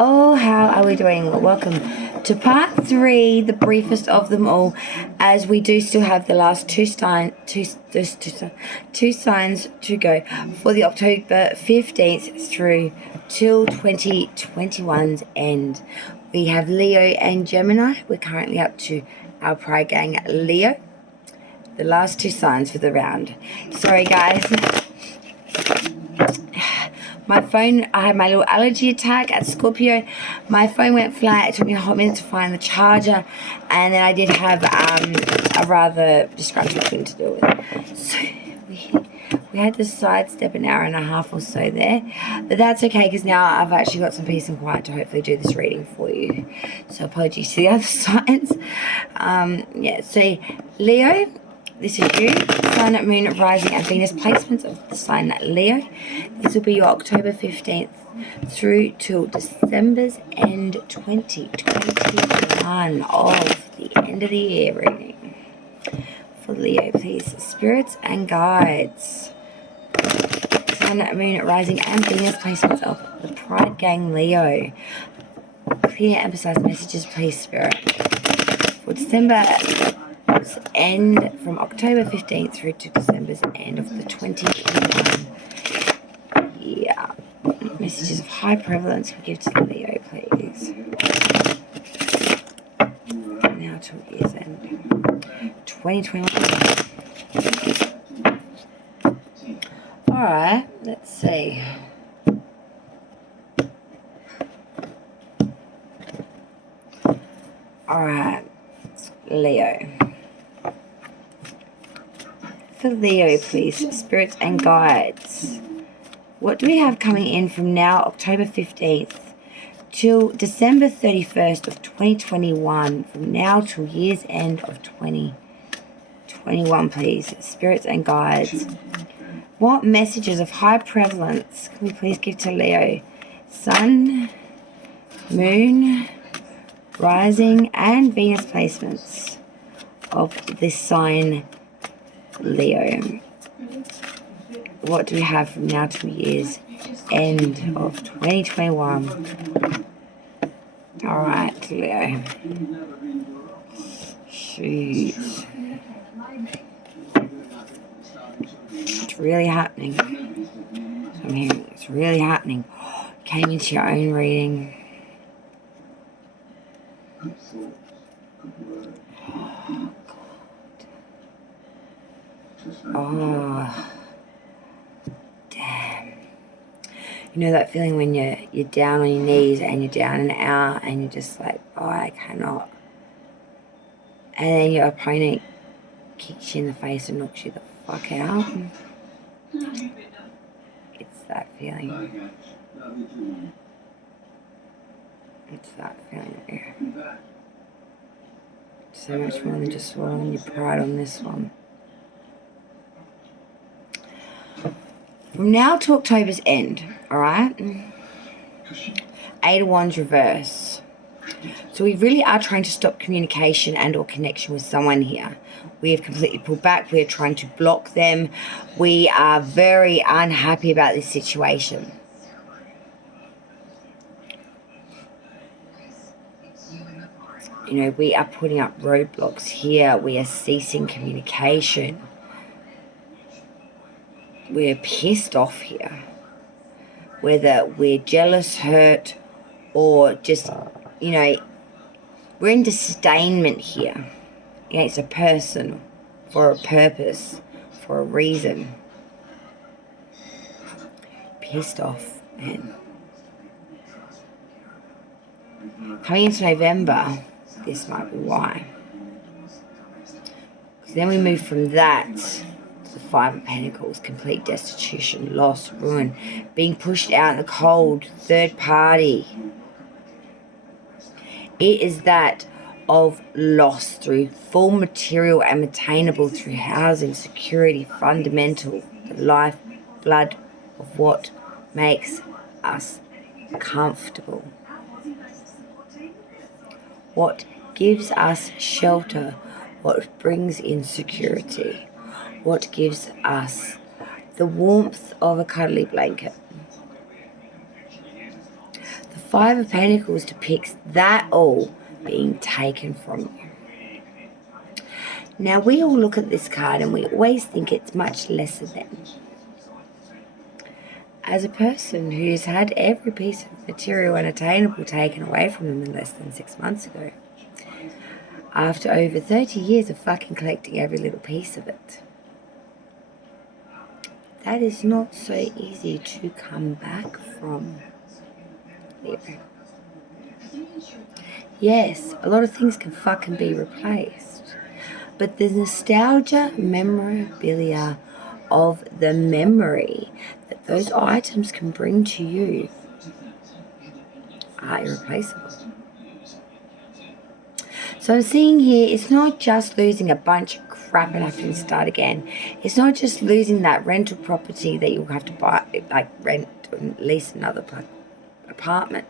Oh, how are we doing? Well, welcome to part 3, the briefest of them all, as we do still have the last two signs to go for the October 15th through till 2021's end. We have Leo and Gemini. We're currently up to our Pride Gang Leo. The last 2 signs for the round. Sorry, guys. My phone, I had my little allergy attack at Scorpio. My phone went flat. It took me a hot minute to find the charger. And then I did have a rather disgruntled thing to deal with. So we had to sidestep an hour and a half or so there. But that's okay, because now I've actually got some peace and quiet to hopefully do this reading for you. So apologies to the other signs. Yeah, so Leo, this is you. Sun, Moon, Rising, and Venus placements of the sign Leo. This will be your October 15th through till December's end 2021 of the end of the year reading. For Leo, please. Spirits and guides. Sun, Moon, Rising, and Venus placements of the Pride Gang Leo. Clear and precise messages, please, Spirit. For December end, from October 15th through to December's end of the 2021 year. Messages of high prevalence we give to the Leo, please. Now to year's end. 2021. Alright, let's see. Alright, Leo. For Leo, please, spirits and guides. What do we have coming in from now, October 15th, till December 31st of 2021, from now till year's end of 2021, please, spirits and guides. What messages of high prevalence can we please give to Leo? Sun, Moon, Rising, and Venus placements of this sign, Leo. What do we have from now to year's end of 2021? Alright, Leo. Jeez. It's really happening. So I'm hearing it's really happening. Came into your own reading. Oh, damn. You know that feeling when you're down on your knees and you're down and out and you're just like, oh, I cannot. And then your opponent kicks you in the face and knocks you the fuck out. It's that feeling. It's that feeling there. So much more than just swallowing your pride on this one. From now to October's end, alright? 8 of Wands reverse. So we really are trying to stop communication and or connection with someone here. We have completely pulled back. We are trying to block them. We are very unhappy about this situation. You know, we are putting up roadblocks here. We are ceasing communication. We're pissed off here. Whether we're jealous, hurt, or just, you know, we're in disdainment here against a person for a purpose, for a reason. Pissed off, man. Coming into November, this might be why. Because then we move from that to the 5 of Pentacles, complete destitution, loss, ruin, being pushed out in the cold, third party. It is that of loss through full material and attainable through housing, security, fundamental, the lifeblood of what makes us comfortable. What gives us shelter, what brings in security, what gives us the warmth of a cuddly blanket. Five of Pentacles depicts that all being taken from you. Now, we all look at this card and we always think it's much lesser than. As a person who's had every piece of material and attainable taken away from them in less than 6 months ago, after over 30 years of fucking collecting every little piece of it, that is not so easy to come back from. Yes, a lot of things can fucking be replaced, but the nostalgia, memorabilia of the memory that those items can bring to you are irreplaceable. So I'm seeing here, it's not just losing a bunch of crap and having to start again. It's not just losing that rental property that you'll have to buy, like rent or lease another apartment.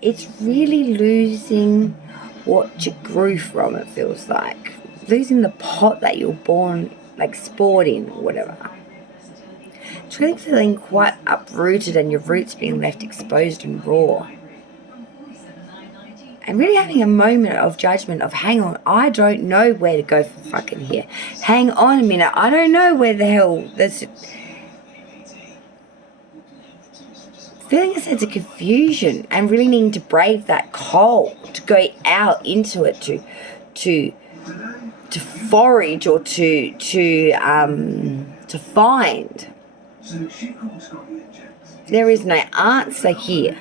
It's really losing what you grew from, it feels like. Losing the pot that you were born, like spored in or whatever. It's really feeling quite uprooted and your roots being left exposed and raw. And really having a moment of judgment of, hang on, I don't know where to go from fucking here. Hang on a minute, I don't know where the hell this... Feeling a sense of confusion and really needing to brave that cold, to go out into it, to forage or to find. There is no answer here.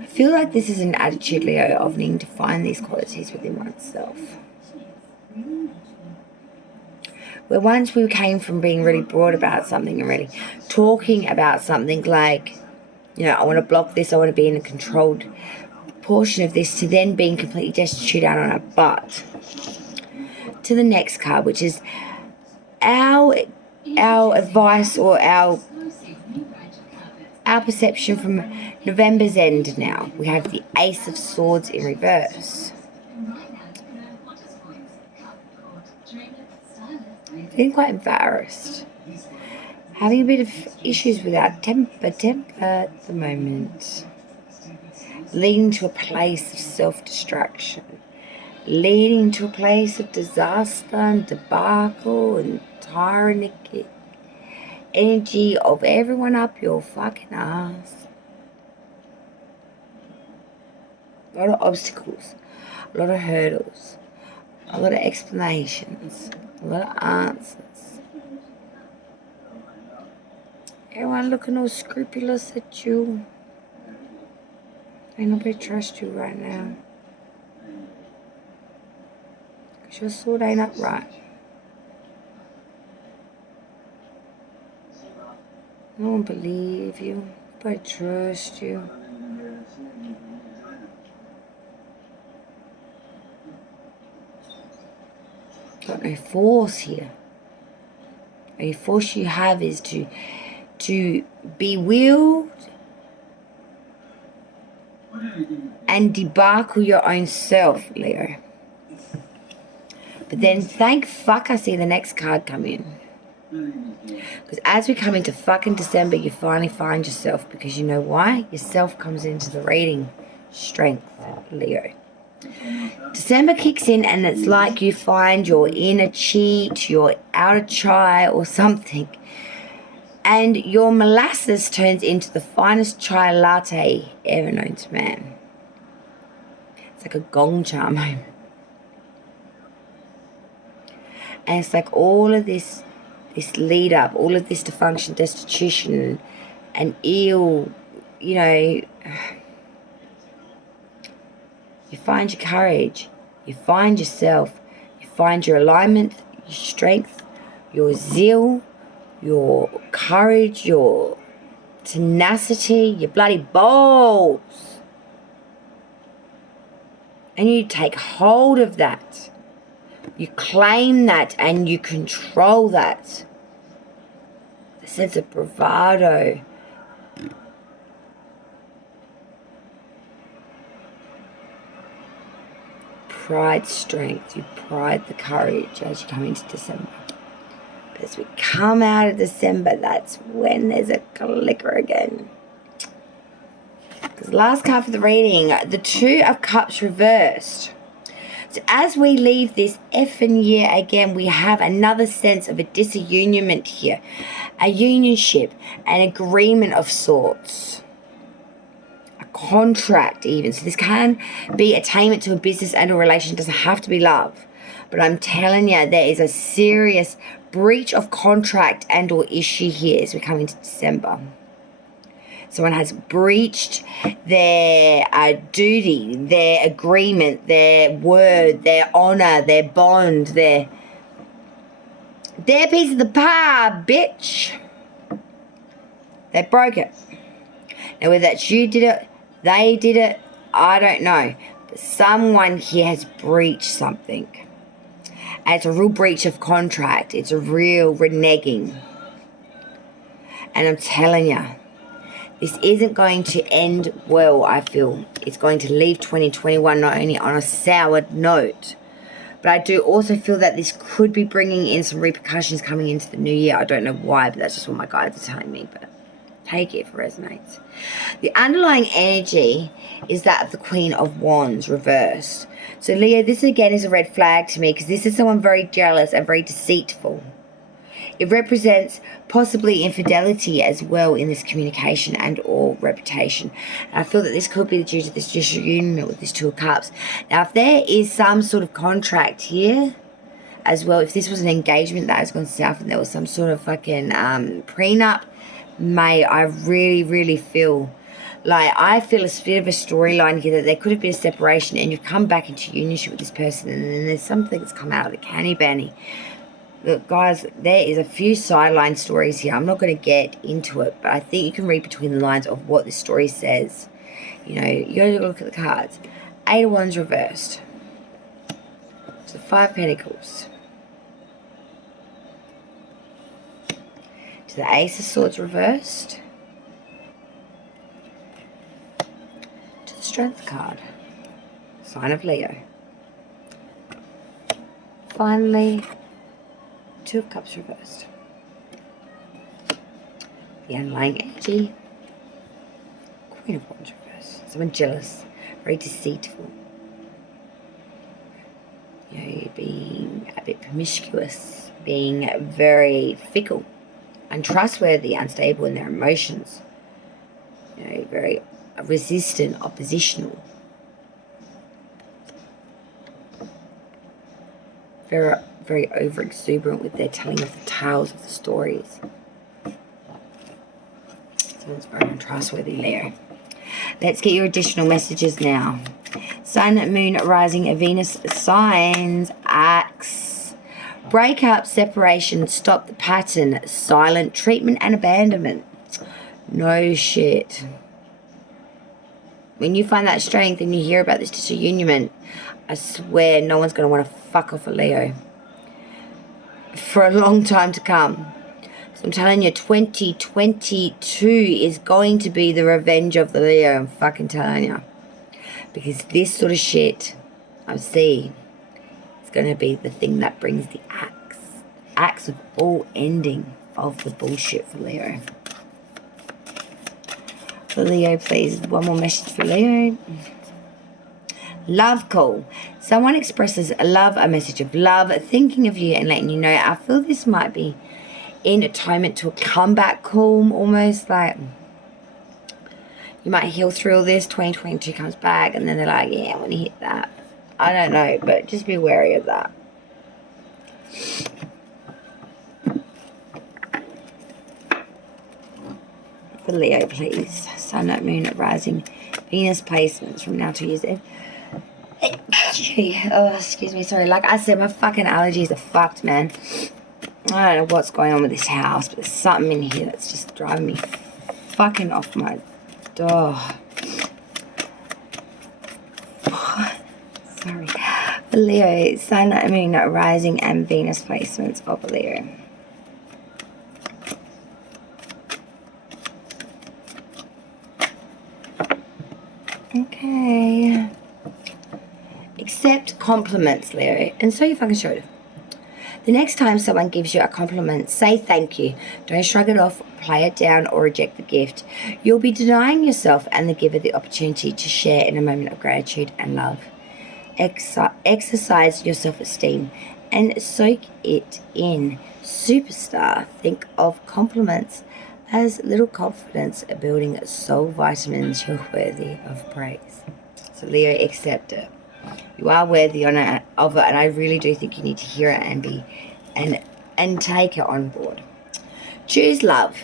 I feel like this is an attitude, Leo, of needing to find these qualities within oneself. Where once we came from being really broad about something and really talking about something like, you know, I want to block this, I want to be in a controlled portion of this, to then being completely destitute out on our butt. To the next card, which is our advice or our perception from November's end now. We have the Ace of Swords in reverse. Feeling quite embarrassed. Having a bit of issues with our temper at the moment. Leading to a place of self-destruction. Leading to a place of disaster and debacle and tyrannic energy of everyone up your fucking ass. A lot of obstacles, a lot of hurdles, a lot of explanations, a lot of answers. Everyone looking all scrupulous at you. Ain't nobody trust you right now. Because your sword ain't upright. No one believe you. Nobody trust you. Got no force here. The only force you have is to be willed and debacle your own self, Leo. But then thank fuck I see the next card come in. Because as we come into fucking December, you finally find yourself. Because you know why? Yourself comes into the reading. Strength, Leo. December kicks in and it's like you find your inner cheat, your outer chai or something. And your molasses turns into the finest chai latte ever known to man. It's like a gong cha moment. And it's like all of this lead up, all of this dysfunction, destitution, and ill, you know, you find your courage, you find yourself, you find your alignment, your strength, your zeal, your courage, your tenacity, your bloody balls. And you take hold of that. You claim that and you control that. The sense of bravado. pride strength. You pride the courage as you come into December. But as we come out of December, that's when there's a clicker again. Because last card for the reading, the Two of Cups reversed. So as we leave this effing year again, we have another sense of a disunionment here. A unionship, an agreement of sorts. A contract even. So this can be attainment to a business and a relation. It doesn't have to be love. But I'm telling you, there is a serious breach of contract and or issue here as we come into December. Someone has breached their duty, their agreement, their word, their honor, their bond, their piece of the pie, bitch. They broke it. Now whether that's you did it, they did it, I don't know. But someone here has breached something. And it's a real breach of contract. It's a real reneging. And I'm telling you, this isn't going to end well, I feel. It's going to leave 2021 not only on a sour note, but I do also feel that this could be bringing in some repercussions coming into the new year. I don't know why, but that's just what my guides are telling me. But take it if it resonates. The underlying energy is that of the Queen of Wands reversed. So Leo, this again is a red flag to me because this is someone very jealous and very deceitful. It represents possibly infidelity as well in this communication and or reputation. And I feel that this could be due to this disunion with this Two of Cups. Now, if there is some sort of contract here as well, if this was an engagement that has gone south and there was some sort of fucking prenup, mate, I really, really feel like I feel a bit of a storyline here that there could have been a separation and you've come back into unionship with this person and then there's something that's come out of the canny banny. Look, guys, there is a few sideline stories here. I'm not going to get into it, but I think you can read between the lines of what this story says. You know, you got to look at the cards. Eight of Wands reversed. So 5 Pentacles. To the Ace of Swords reversed. To the Strength card. Sign of Leo. Finally, Two of Cups reversed. The underlying energy. Queen of Wands reversed. Someone jealous, very deceitful. You know, being a bit promiscuous, being very fickle, untrustworthy, unstable in their emotions. You know, very resistant, oppositional. Very over exuberant with their telling of the tales of the stories. Someone's very untrustworthy, Leo. Let's get your additional messages now. Sun, Moon, Rising, Venus signs, Axe. Breakup, separation, stop the pattern, silent treatment and abandonment. No shit. When you find that strength and you hear about this disunionment, I swear no one's going to want to fuck off a Leo for a long time to come. So I'm telling you, 2022 is going to be the revenge of the Leo. I'm fucking telling you. Because this sort of shit, I see, is going to be the thing that brings the axe. Axe of all ending of the bullshit for Leo. For Leo, please. One more message for Leo. Love call. Someone expresses love, a message of love, thinking of you and letting you know. I feel this might be in atonement to a comeback call, almost like you might heal through all this. 2022 comes back and then they're like, yeah, I want to hit that. I don't know, but just be wary of that. For Leo, please. Sun, Moon, Rising, Venus placements from now to years. Oh, excuse me, sorry. Like I said, my fucking allergies are fucked, man. I don't know what's going on with this house, but there's something in here that's just driving me fucking off my door. Sorry. Leo, Sun, Moon, Rising, and Venus placements of Leo. Okay. Accept compliments, Leo, and so you fucking should. The next time someone gives you a compliment, say thank you. Don't shrug it off, play it down, or reject the gift. You'll be denying yourself and the giver the opportunity to share in a moment of gratitude and love. Exercise your self-esteem and soak it in. Superstar, think of compliments as little confidence building soul vitamins. You're worthy of praise. So Leo, accept it. You are worthy of it, and I really do think you need to hear it and take it on board. Choose love.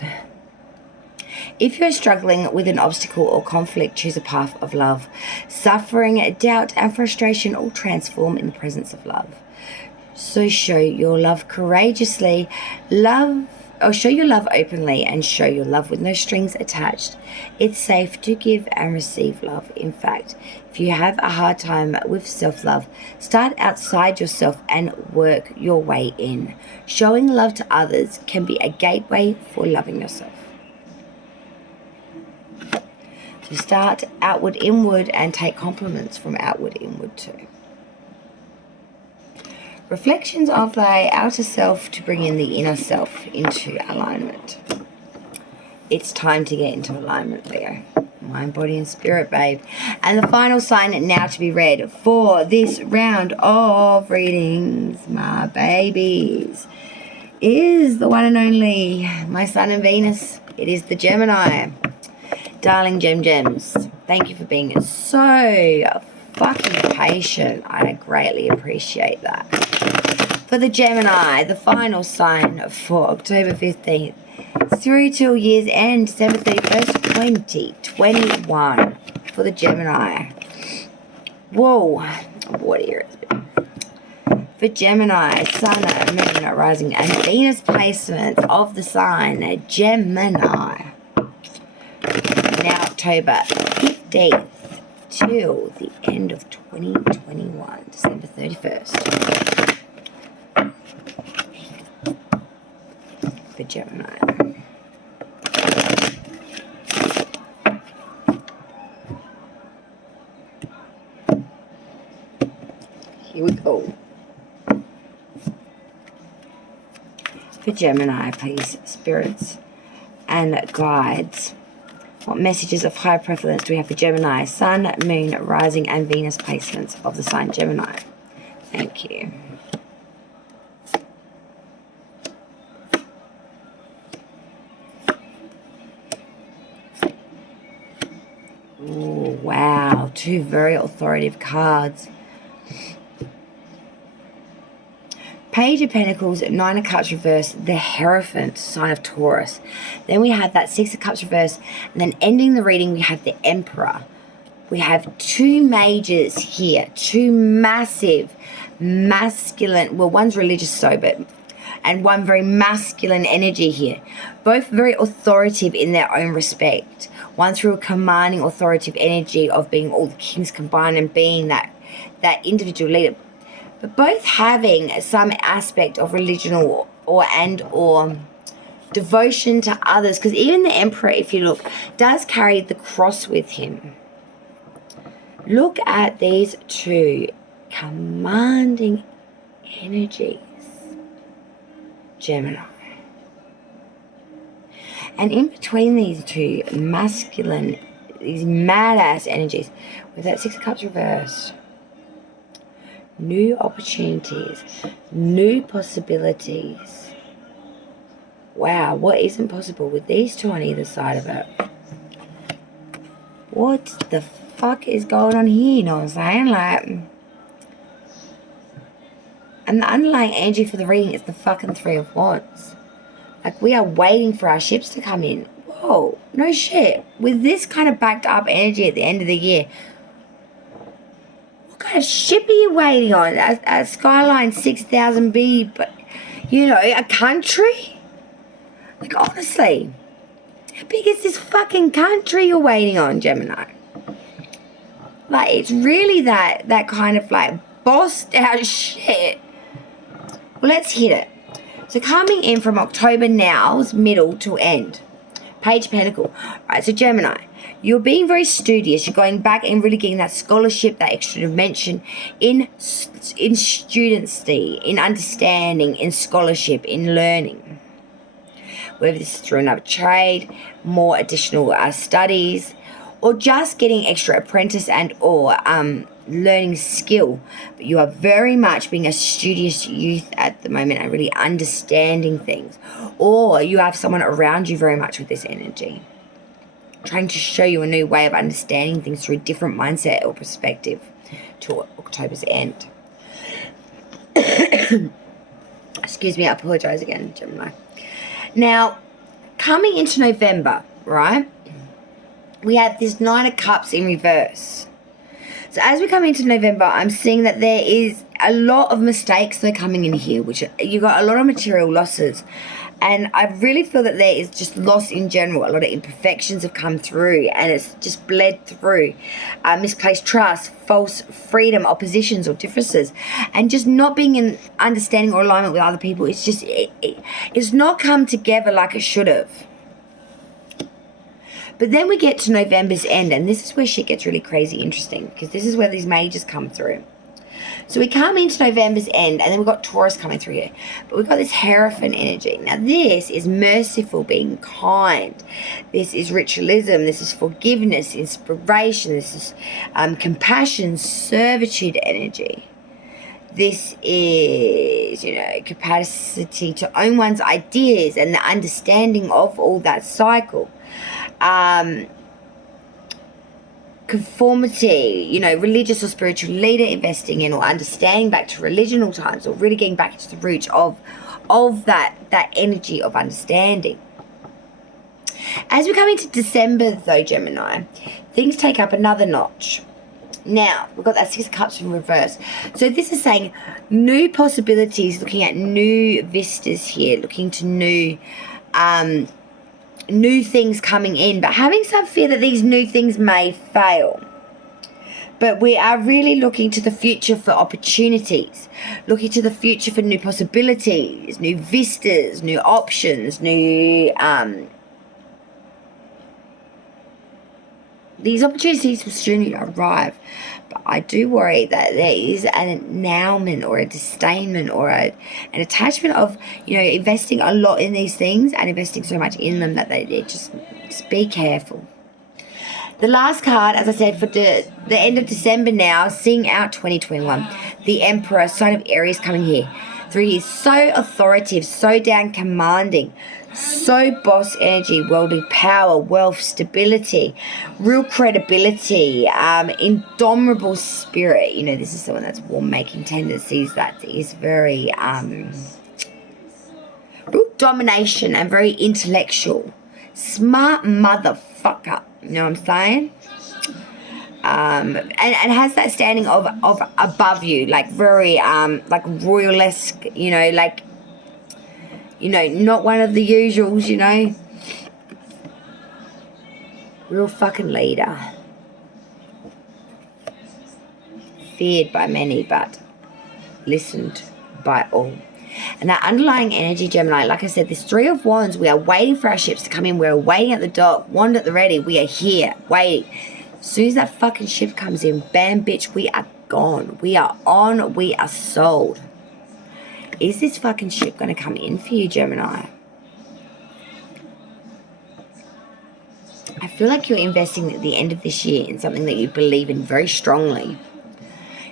If you're struggling with an obstacle or conflict, choose a path of love. Suffering, doubt, and frustration all transform in the presence of love. So show your love courageously. Show your love openly and show your love with no strings attached. It's safe to give and receive love. In fact, if you have a hard time with self-love, start outside yourself and work your way in. Showing love to others can be a gateway for loving yourself. So start outward inward and take compliments from outward inward too. Reflections of thy outer self to bring in the inner self into alignment. It's time to get into alignment, Leo. Mind, body, and spirit, babe. And the final sign now to be read for this round of readings, my babies, is the one and only, my Sun and Venus. It is the Gemini. Darling gems, thank you for being so fucking patient. I greatly appreciate that. For the Gemini, the final sign for October 15th through till year's end, December 31st, 2021. For the Gemini. Whoa, what year it's been. For Gemini, Sun, Moon, Rising, and Venus placements of the sign Gemini. Now October 15th till the end of 2021, December 31st. For Gemini. Here we go. For Gemini, please, spirits and guides. What messages of high prevalence do we have for Gemini? Sun, Moon, Rising, and Venus placements of the sign Gemini. Thank you. Ooh, wow, two very authoritative cards. Page of Pentacles, Nine of Cups reversed, the Hierophant, sign of Taurus. Then we have that Six of Cups reversed, and then ending the reading we have the Emperor. We have two majors here, two massive, masculine, well, one's religious and one very masculine energy here. Both very authoritative in their own respect. One through a commanding authoritative energy of being all the kings combined and being that individual leader. But both having some aspect of religion or devotion to others, because even the Emperor, if you look, does carry the cross with him. Look at these two commanding energies, Gemini. And in between these two masculine, these mad-ass energies, with that Six of Cups reversed, new opportunities, new possibilities. Wow, what isn't possible with these two on either side of it? What the fuck is going on here? You know what I'm saying? Like, and the underlying energy for the reading is the fucking Three of Wands. Like, we are waiting for our ships to come in. Whoa, no shit. With this kind of backed up energy at the end of the year, what kind of ship are you waiting on? A Skyline 6000B, but, you know, a country? Like, honestly, how big is this fucking country you're waiting on, Gemini? Like, it's really that kind of, like, bossed out shit. Well, let's hit it. So coming in from October now's middle to end. Page of Pentacle. Right, so Gemini, you're being very studious. You're going back and really getting that scholarship, that extra dimension in studency, in understanding, in scholarship, in learning. Whether this is through another trade, more additional studies, or just getting extra apprentice and or learning skill. But you are very much being a studious youth at the moment and really understanding things. Or you have someone around you very much with this energy, trying to show you a new way of understanding things through a different mindset or perspective to October's end. Excuse me, I apologize again, Gemini. Now, coming into November, right, we have this Nine of Cups in reverse. So as we come into November, I'm seeing that there is a lot of mistakes that are coming in here, which you got a lot of material losses. And I really feel that there is just loss in general. A lot of imperfections have come through and it's just bled through. Misplaced trust, false freedom, oppositions or differences. And just not being in understanding or alignment with other people. It's just, it's not come together like it should have. But then we get to November's end, and this is where shit gets really crazy interesting, because this is where these majors come through. So we come into November's end, and then we've got Taurus coming through here. But we've got this Hierophant energy. Now this is merciful, being kind. This is ritualism. This is forgiveness, inspiration. This is compassion, servitude energy. This is, capacity to own one's ideas and the understanding of all that cycle. Conformity, religious or spiritual leader investing in or understanding back to religional times, or really getting back to the root of that energy of understanding. As we come into December though, Gemini, things take up another notch. Now, we've got that Six of Cups in reverse. So this is saying new possibilities, looking at new vistas here, looking to new things coming in, but having some fear that these new things may fail. But we are really looking to the future for opportunities, looking to the future for new possibilities, new vistas, new options, new these opportunities will soon arrive. But I do worry that there is an annulment or a disdainment or an attachment of, investing a lot in these things and investing so much in them that they just be careful. The last card, as I said, for the end of December now, seeing out 2021, the Emperor, sign of Aries coming here. Through he's so authoritative, so down commanding, so boss energy, worldly power, wealth, stability, real credibility, indomitable spirit. This is someone that's war-making tendencies, that is very real domination and very intellectual. Smart motherfucker. You know what I'm saying? And has that standing of above you, like very like royalesque, not one of the usuals, real fucking leader, feared by many but listened by all. And that underlying energy, Gemini, like I said, this Three of Wands, we are waiting for our ships to come in. We're waiting at the dock, wand at the ready. We are here, waiting. As soon as that fucking ship comes in, bam, bitch, we are gone. We are on, we are sold. Is this fucking ship going to come in for you, Gemini? I feel like you're investing at the end of this year in something that you believe in very strongly.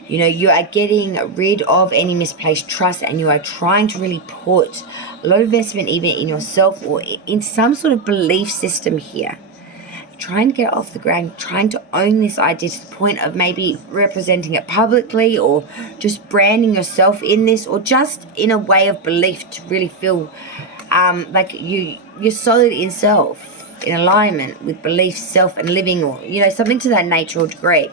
You are getting rid of any misplaced trust, and you are trying to really put a lot of investment even in yourself or in some sort of belief system here. Trying to get off the ground, trying to own this idea to the point of maybe representing it publicly, or just branding yourself in this, or just in a way of belief to really feel like you're solid in self, in alignment with belief, self, and living, or something to that nature or degree.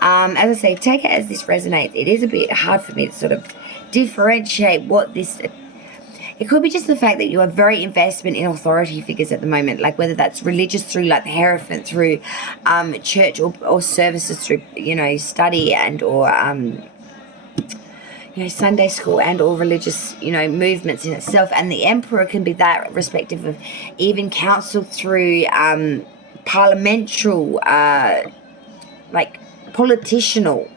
As I say, take it as this resonates. It is a bit hard for me to sort of differentiate what this... It could be just the fact that you are very investment in authority figures at the moment, like whether that's religious through like the Hierophant, through church or services, through, study and or, Sunday school and all religious, movements in itself. And the Emperor can be that respective of even council through parliamentary, politicianal,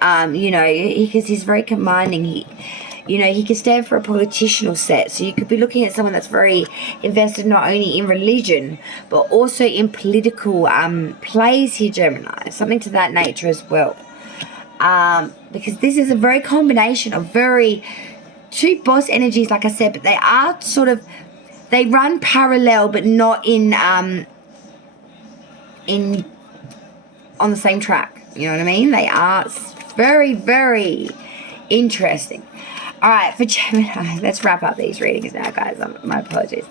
because he's very commanding. He can stand for a political set. So you could be looking at someone that's very invested not only in religion, but also in political plays here, Gemini. Something to that nature as well. Because this is a very combination of two boss energies, like I said, but they are they run parallel, but not on the same track. You know what I mean? They are very, very interesting. All right, for Gemini, let's wrap up these readings now, guys. My apologies.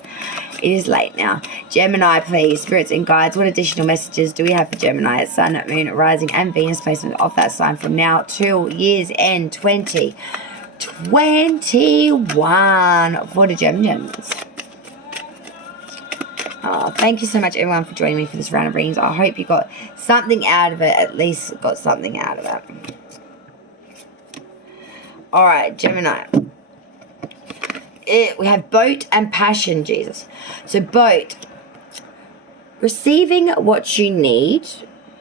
It is late now. Gemini, please, spirits and guides, what additional messages do we have for Gemini? Sun, Moon, Rising, and Venus placement of that sign from now till year's end 2021 for the Geminis. Oh, thank you so much, everyone, for joining me for this round of readings. I hope you got something out of it, at least got something out of it. All right, Gemini. We have boat and passion, Jesus. So boat, receiving what you need,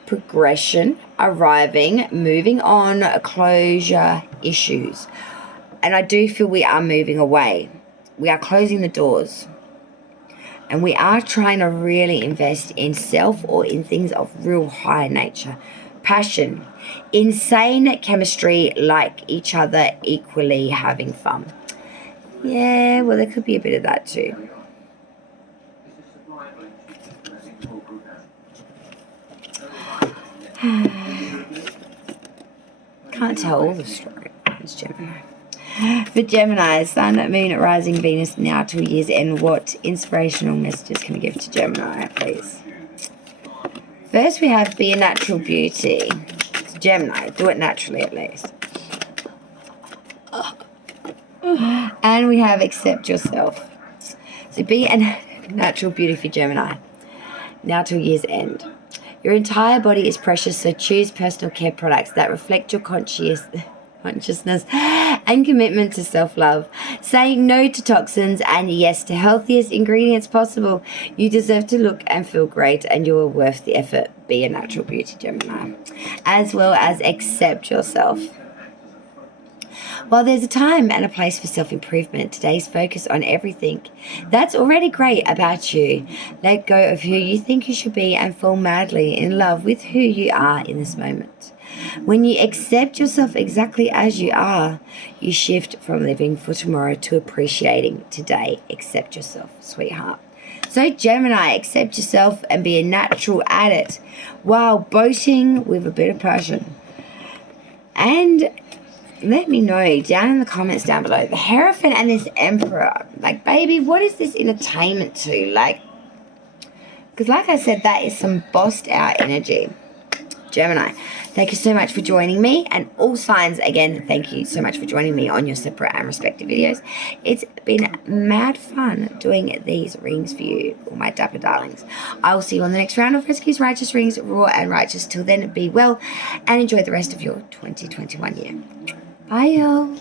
progression, arriving, moving on, closure, issues. And I do feel we are moving away. We are closing the doors. And we are trying to really invest in self or in things of real high nature. Passion, insane chemistry, like each other, equally having fun. Yeah, well, there could be a bit of that too. Can't tell all the story. It's Gemini. For Gemini, Sun, Moon, Rising, Venus, now till year's end, what inspirational messages can we give to Gemini, please? First, we have be a natural beauty. It's Gemini, do it naturally at least. And we have accept yourself. So be a natural beauty for Gemini, now till year's end. Your entire body is precious, so choose personal care products that reflect your consciousness and commitment to self-love. Saying no to toxins and yes to healthiest ingredients possible. You deserve to look and feel great, and you are worth the effort. Be a natural beauty, Gemini. As well as accept yourself. While there's a time and a place for self-improvement, today's focus on everything that's already great about you. Let go of who you think you should be and fall madly in love with who you are in this moment. When you accept yourself exactly as you are, you shift from living for tomorrow to appreciating today. Accept yourself, sweetheart. So Gemini, accept yourself and be a natural at it while boating with a bit of passion. And let me know down in the comments down below, the Hierophant and this Emperor. Like, baby, what is this entertainment to? Because like I said, that is some bossed out energy. Gemini, thank you so much for joining me, and all signs, again, thank you so much for joining me on your separate and respective videos. It's been mad fun doing these readings for you, all my dapper darlings. I will see you on the next round of Rescues Righteous Readings, Raw and Righteous. Till then, be well and enjoy the rest of your 2021 year. Bye, y'all.